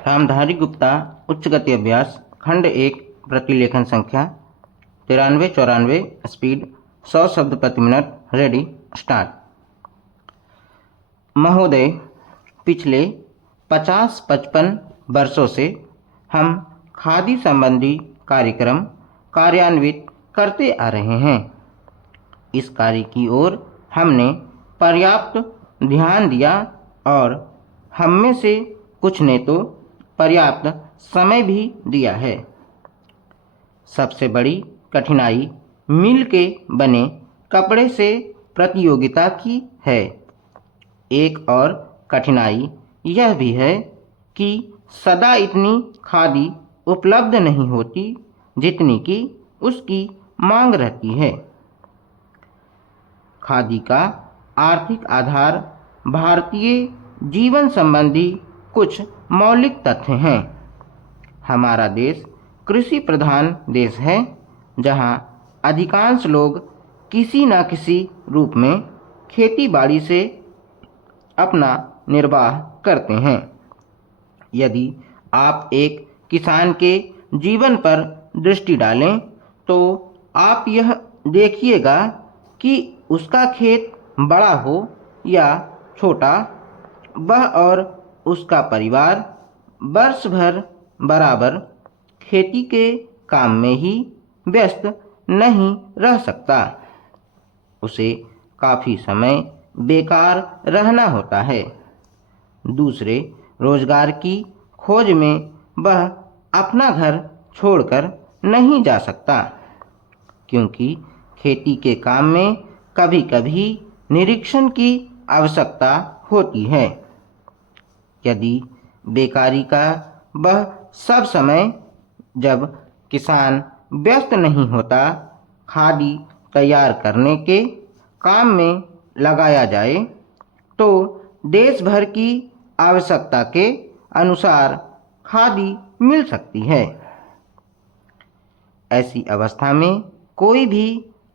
रामधारी गुप्ता उच्च गति अभ्यास खंड 1 प्रतिलेखन संख्या 93-94 स्पीड 100 शब्द प्रति मिनट। Ready start. महोदय, पिछले 50-55 वर्षों से हम खादी संबंधी कार्यक्रम कार्यान्वित करते आ रहे हैं। इस कार्य की ओर हमने पर्याप्त ध्यान दिया और हम में से कुछ ने तो पर्याप्त समय भी दिया है। सबसे बड़ी कठिनाई मिल के बने कपड़े से प्रतियोगिता की है। एक और कठिनाई यह भी है कि सदा इतनी खादी उपलब्ध नहीं होती जितनी कि उसकी मांग रहती है। खादी का आर्थिक आधार भारतीय जीवन संबंधी कुछ मौलिक तथ्य हैं। हमारा देश कृषि प्रधान देश है, जहां अधिकांश लोग किसी न किसी रूप में खेती बाड़ी से अपना निर्वाह करते हैं। यदि आप एक किसान के जीवन पर दृष्टि डालें तो आप यह देखिएगा कि उसका खेत बड़ा हो या छोटा, वह और उसका परिवार वर्ष भर बराबर खेती के काम में ही व्यस्त नहीं रह सकता। उसे काफ़ी समय बेकार रहना होता है। दूसरे रोजगार की खोज में वह अपना घर छोड़कर नहीं जा सकता, क्योंकि खेती के काम में कभी कभी निरीक्षण की आवश्यकता होती है। यदि बेकारी का वह सब समय जब किसान व्यस्त नहीं होता खादी तैयार करने के काम में लगाया जाए तो देश भर की आवश्यकता के अनुसार खादी मिल सकती है। ऐसी अवस्था में कोई भी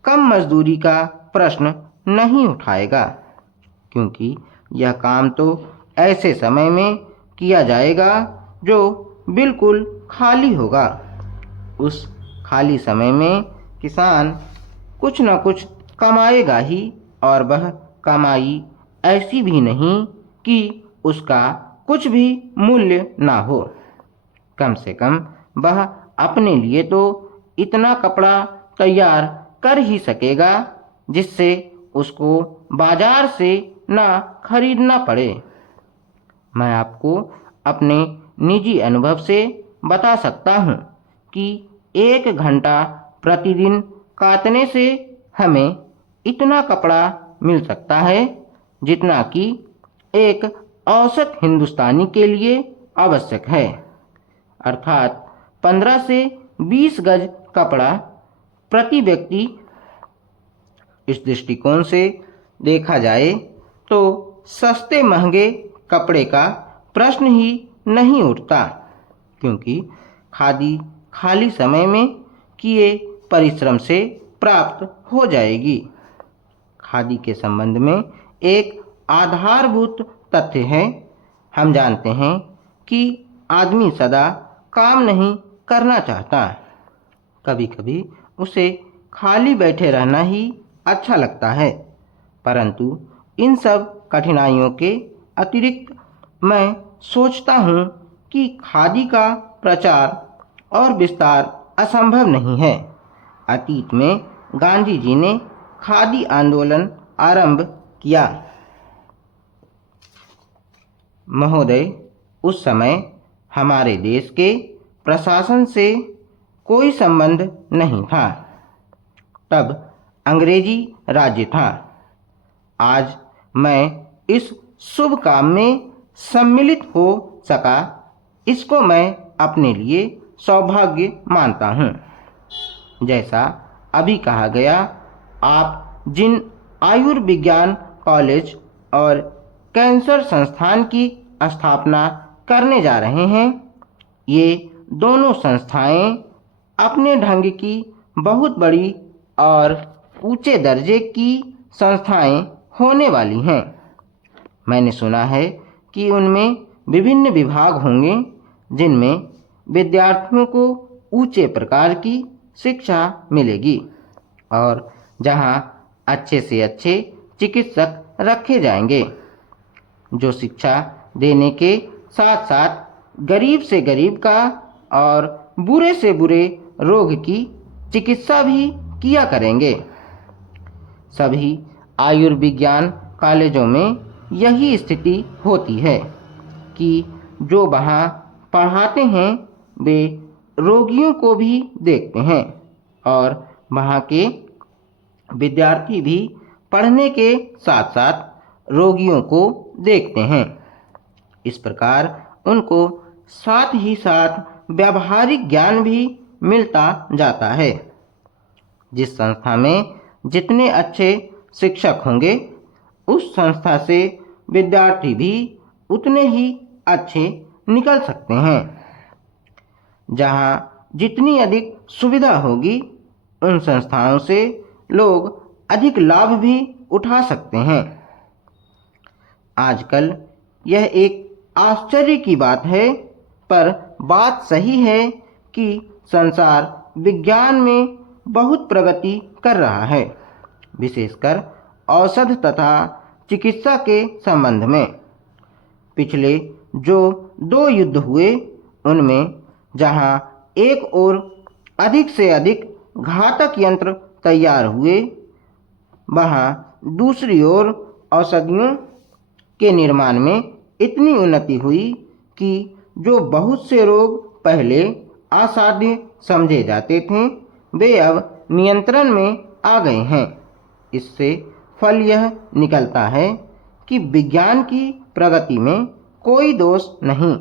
कम मजदूरी का प्रश्न नहीं उठाएगा, क्योंकि यह काम तो ऐसे समय में किया जाएगा जो बिल्कुल खाली होगा। उस खाली समय में किसान कुछ न कुछ कमाएगा ही, और वह कमाई ऐसी भी नहीं कि उसका कुछ भी मूल्य ना हो। कम से कम वह अपने लिए तो इतना कपड़ा तैयार कर ही सकेगा जिससे उसको बाजार से ना खरीदना पड़े। मैं आपको अपने निजी अनुभव से बता सकता हूँ कि 1 घंटा प्रतिदिन काटने से हमें इतना कपड़ा मिल सकता है जितना कि एक औसत हिंदुस्तानी के लिए आवश्यक है, अर्थात 15 से 20 गज कपड़ा प्रति व्यक्ति। इस दृष्टिकोण से देखा जाए तो सस्ते महंगे कपड़े का प्रश्न ही नहीं उठता, क्योंकि खादी खाली समय में किए परिश्रम से प्राप्त हो जाएगी। खादी के संबंध में एक आधारभूत तथ्य है। हम जानते हैं कि आदमी सदा काम नहीं करना चाहता। कभी कभी उसे खाली बैठे रहना ही अच्छा लगता है, परंतु इन सब कठिनाइयों के अतिरिक्त मैं सोचता हूँ कि खादी का प्रचार और विस्तार असंभव नहीं है। अतीत में गांधी जी ने खादी आंदोलन आरंभ किया। महोदय, उस समय हमारे देश के प्रशासन से कोई संबंध नहीं था। तब अंग्रेजी राज्य था। आज मैं इस शुभ काम में सम्मिलित हो सका, इसको मैं अपने लिए सौभाग्य मानता हूँ। जैसा अभी कहा गया, आप जिन आयुर्विज्ञान कॉलेज और कैंसर संस्थान की स्थापना करने जा रहे हैं, ये दोनों संस्थाएं अपने ढंग की बहुत बड़ी और ऊंचे दर्जे की संस्थाएं होने वाली हैं। मैंने सुना है कि उनमें विभिन्न विभाग होंगे जिनमें विद्यार्थियों को ऊंचे प्रकार की शिक्षा मिलेगी और जहां अच्छे से अच्छे चिकित्सक रखे जाएंगे, जो शिक्षा देने के साथ साथ गरीब से गरीब का और बुरे से बुरे रोग की चिकित्सा भी किया करेंगे। सभी आयुर्विज्ञान कॉलेजों में यही स्थिति होती है कि जो वहाँ पढ़ाते हैं वे रोगियों को भी देखते हैं और वहाँ के विद्यार्थी भी पढ़ने के साथ साथ रोगियों को देखते हैं। इस प्रकार उनको साथ ही साथ व्यावहारिक ज्ञान भी मिलता जाता है। जिस संस्था में जितने अच्छे शिक्षक होंगे, उस संस्था से विद्यार्थी भी उतने ही अच्छे निकल सकते हैं। जहाँ जितनी अधिक सुविधा होगी, उन संस्थाओं से लोग अधिक लाभ भी उठा सकते हैं। आजकल यह एक आश्चर्य की बात है, पर बात सही है कि संसार विज्ञान में बहुत प्रगति कर रहा है, विशेषकर औषध तथा चिकित्सा के संबंध में। पिछले जो 2 युद्ध हुए, उनमें जहां एक ओर अधिक से अधिक घातक यंत्र तैयार हुए, वहां दूसरी ओर औषधियों के निर्माण में इतनी उन्नति हुई कि जो बहुत से रोग पहले असाध्य समझे जाते थे, वे अब नियंत्रण में आ गए हैं। इससे फल यह निकलता है कि विज्ञान की प्रगति में कोई दोष नहीं।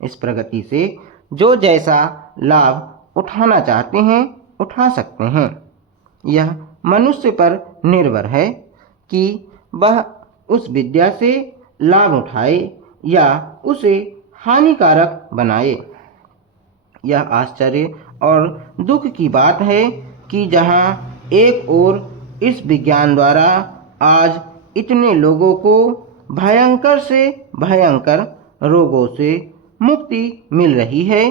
इस प्रगति से जो जैसा लाभ उठाना चाहते हैं, उठा सकते हैं। यह मनुष्य पर निर्भर है कि वह उस विद्या से लाभ उठाए या उसे हानिकारक बनाए। यह आश्चर्य और दुख की बात है कि जहाँ एक ओर इस विज्ञान द्वारा आज इतने लोगों को भयंकर से भयंकर रोगों से मुक्ति मिल रही है,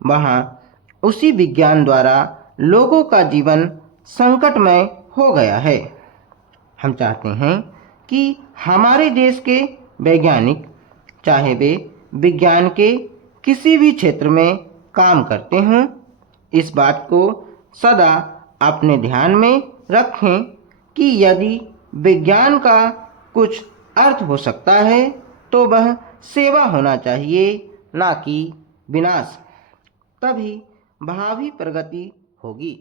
वहाँ उसी विज्ञान द्वारा लोगों का जीवन संकटमय हो गया है। हम चाहते हैं कि हमारे देश के वैज्ञानिक, चाहे वे विज्ञान के किसी भी क्षेत्र में काम करते हों, इस बात को सदा अपने ध्यान में रखें कि यदि विज्ञान का कुछ अर्थ हो सकता है तो वह सेवा होना चाहिए, ना कि विनाश। तभी भावी प्रगति होगी।